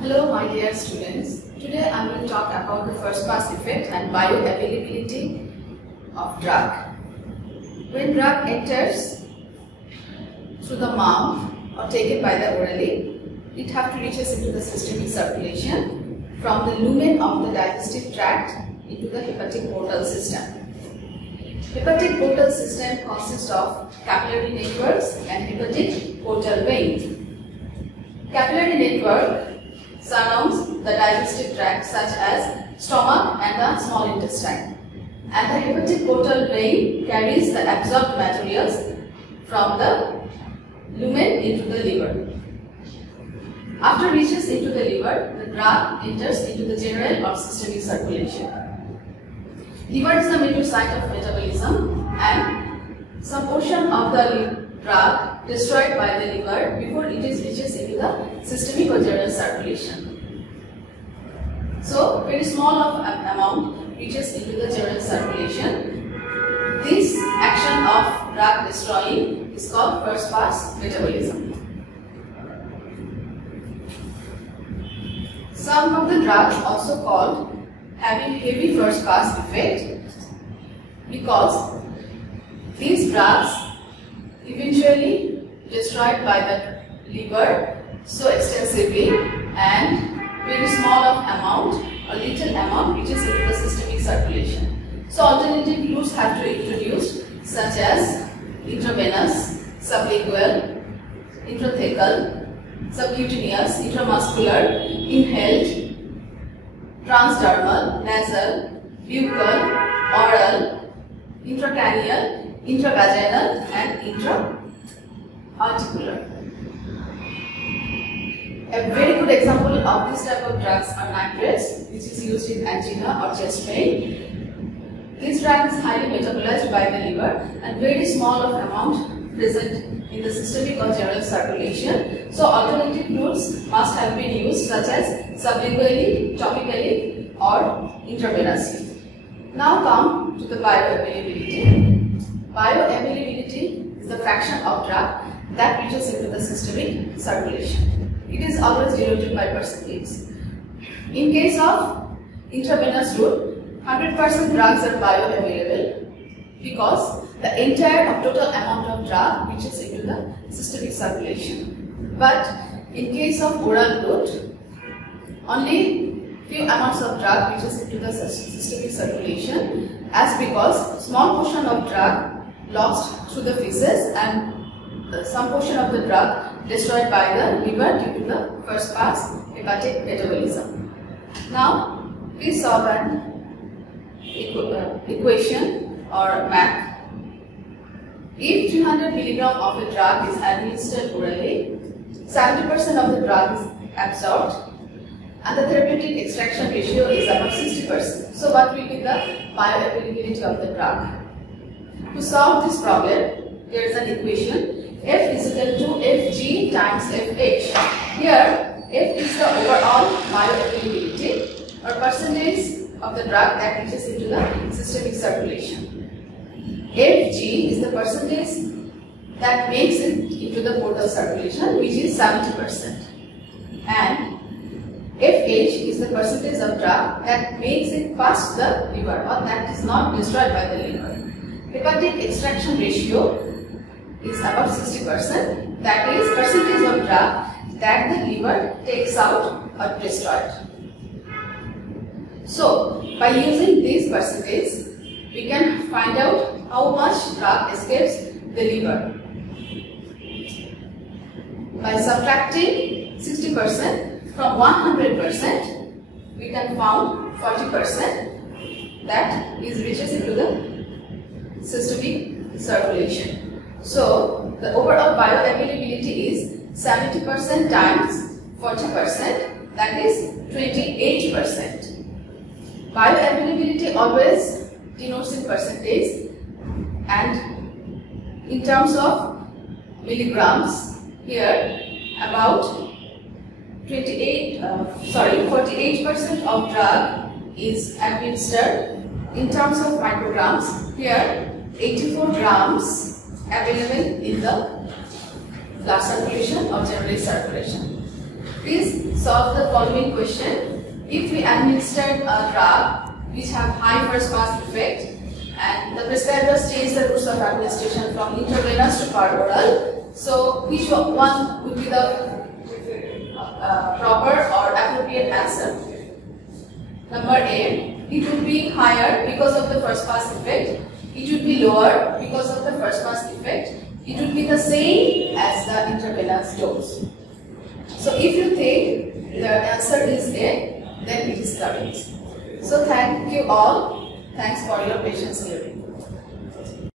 Hello my dear students. Today I will talk about the first pass effect and bioavailability of drug. When drug enters through the mouth or taken by the orally, it have to reach us into the systemic circulation from the lumen of the digestive tract into the hepatic portal system. Hepatic portal system consists of capillary networks and hepatic portal vein. Capillary network surrounds the digestive tract such as stomach and the small intestine, and the hepatic portal vein carries the absorbed materials from the lumen into the liver. After reaches into the liver, the drug enters into the general or systemic circulation. Liver is the major site of metabolism, and some portion of the drug destroyed by the liver before it reaches into the systemic or general circulation. So, very small of amount reaches into the general circulation. This action of drug destroying is called first pass metabolism. Some of the drugs also called having heavy first pass effect because these drugs eventually destroyed by the liver so extensively and very small of amount or little amount reaches into the systemic circulation. So alternative routes have to be introduced such as intravenous, sublingual, intrathecal, subcutaneous, intramuscular, inhaled, transdermal, nasal, buccal, oral, intracranial, intravaginal and intra-articular. A very good example of this type of drugs are nitrates, which is used in angina or chest pain. This drug is highly metabolized by the liver and very small of amount present in the systemic or general circulation. So alternative routes must have been used such as sublingually, topically or intravenously. Now come to the bioavailability. Bioavailability is the fraction of drug that reaches into the systemic circulation. It is always denoted by percentage. In case of intravenous route, 100% drugs are bioavailable because the entire total amount of drug reaches into the systemic circulation. But in case of oral route, only few amounts of drug reaches into the systemic circulation, as because small portion of drug lost through the feces and some portion of the drug destroyed by the liver due to the first pass hepatic metabolism. Now, please solve an equation or math. If 300 mg of a drug is administered orally, 70% of the drug is absorbed and the therapeutic extraction ratio is about 60%. So, what will be the bioavailability of the drug? To solve this problem, there is an equation F is equal to Fg times Fh. Here, F is the overall bioavailability or percentage of the drug that reaches into the systemic circulation. Fg is the percentage that makes it into the portal circulation, which is 70%. And Fh is the percentage of drug that makes it past the liver or that is not destroyed by the liver. Hepatic extraction ratio is about 60%, that is percentage of drug that the liver takes out or destroyed. So, by using these percentages, we can find out how much drug escapes the liver. By subtracting 60% from 100%, we can find 40% that is reaches into the systemic circulation. So, the overall bioavailability is 70% times 40%, that is 28%. Bioavailability always denotes in percentage and in terms of milligrams. Here, about 48% of drug is administered. In terms of micrograms, here 84 grams available in the blood circulation or general circulation. Please solve the following question. If we administered a drug which have high first pass effect and the prescribers change the routes of administration from intravenous to per oral, so which one would be the proper or appropriate answer? Number A, it would be higher because of the first pass effect. It would be lower because of the first pass effect. It would be the same as the intravenous dose. So if you think the answer is A, then it is correct. So thank you all. Thanks for your patience hearing.